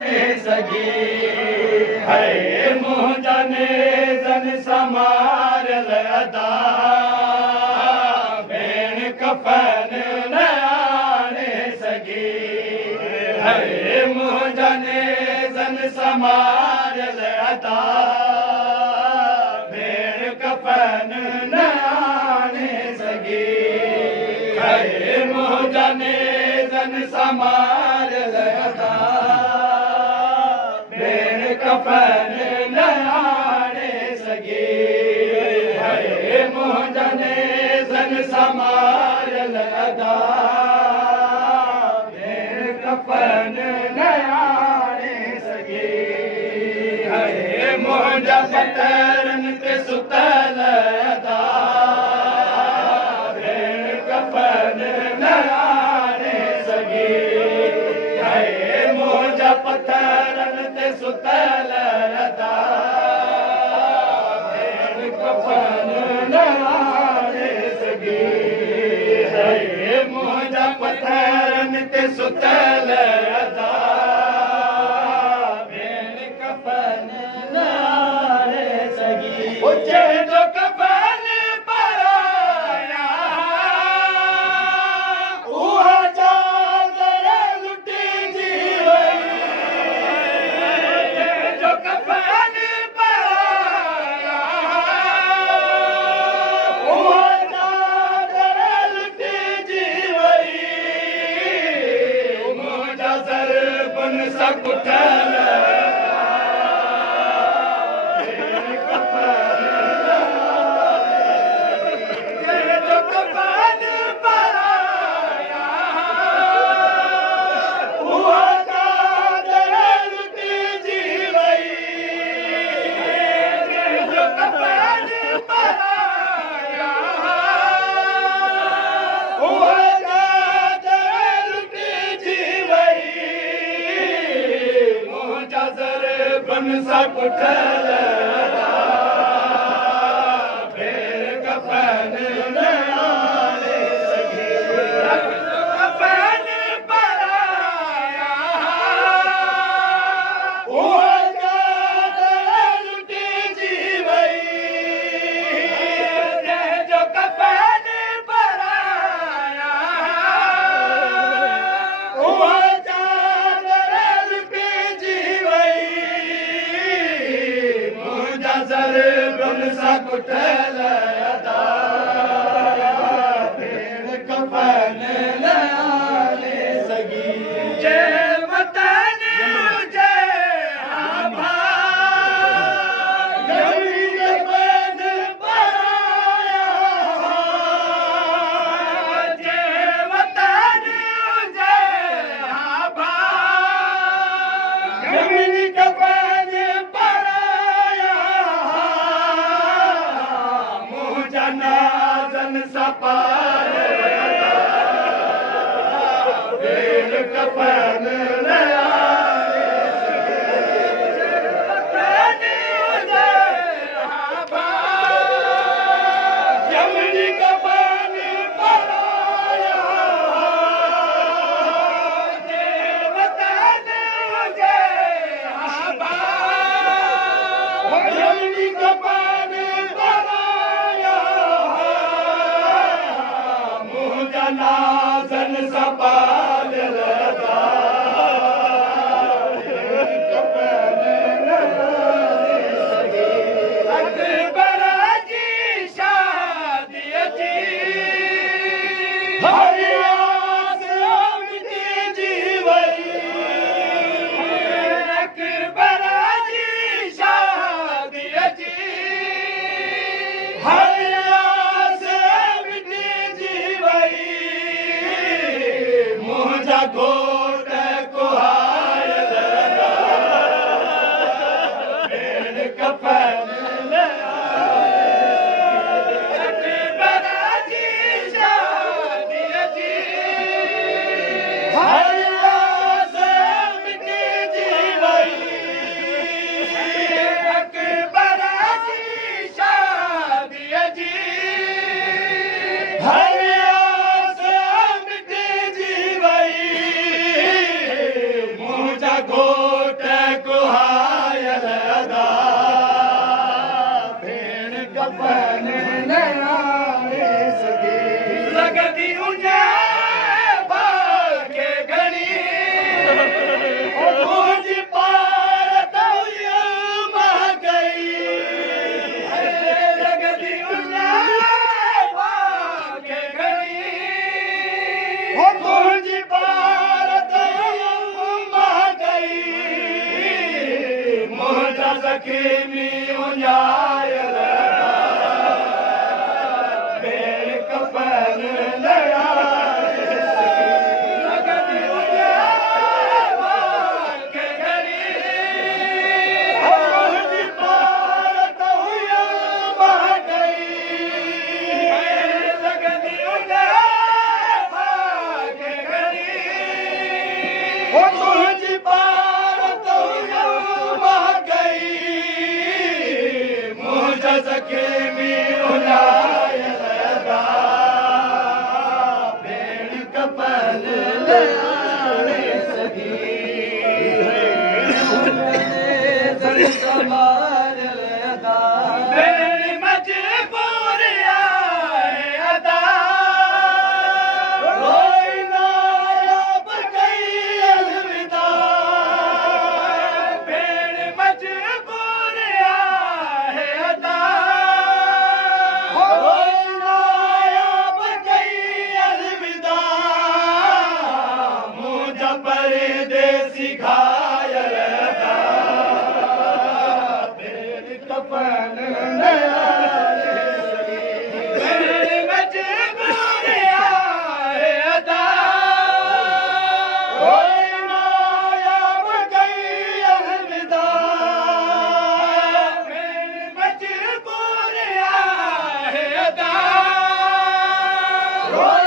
सगी है मुझने जन समार लदा भेण कफन न आने सगी है मुझने जन समार लदा भेण कफन न आने सगी है मुझने जन समार लदा कफन न आने सगी है मुझने जन समार लदा भेण कफन न आने सगी है मुझा पतरन ते सुतल अदा भेण कफन न आने सगी है मुझा पतरन ते सुतल अदा भेण कफन न आने सगी है मुझा पतरन ते सुतल अदा भेण कफन न आने सगी जो कफन पराया उहा चादर लुटी जी वई जो कफन पराया उहा चादर लुटी जी वई मुंहिंजा सर बन सकुठल सकुठल भेण कफन न आने सगी कफन पराया उहा चादर लुटी जी वई जो कफन पराया उहा चादर लुटी जी वई सर बन सकुठल अदा भेण कफन न आने सगी जय वतन जय आभा जमीन बन पराया जय वतन जय आभा जमीन कफन ज़ख़ीमी उञायल भेण कफ़न लयारे लॻंदी हुजे मूंखे घणी मुंहिंजी पारत हुई मां गई लॻंदी हुजे मूंखे घणी मुंहिंजी पारत हुई मां गई मुंहिंजा ज़ख़ीमी उञायल भेण कफ़न लयारे सगी भेण मजबूर आहे अदा रोई नायाब कई अलविदा भेण मजबूर आहे अदा रोई नायाब कई अलविदा मुंहिंजा परदेसी घायल अदा भेण कफ़न लयारे भेण मजबूर आहे अदा रोई नायाब कई अलविदा भेण मजबूर आहे अदा रोई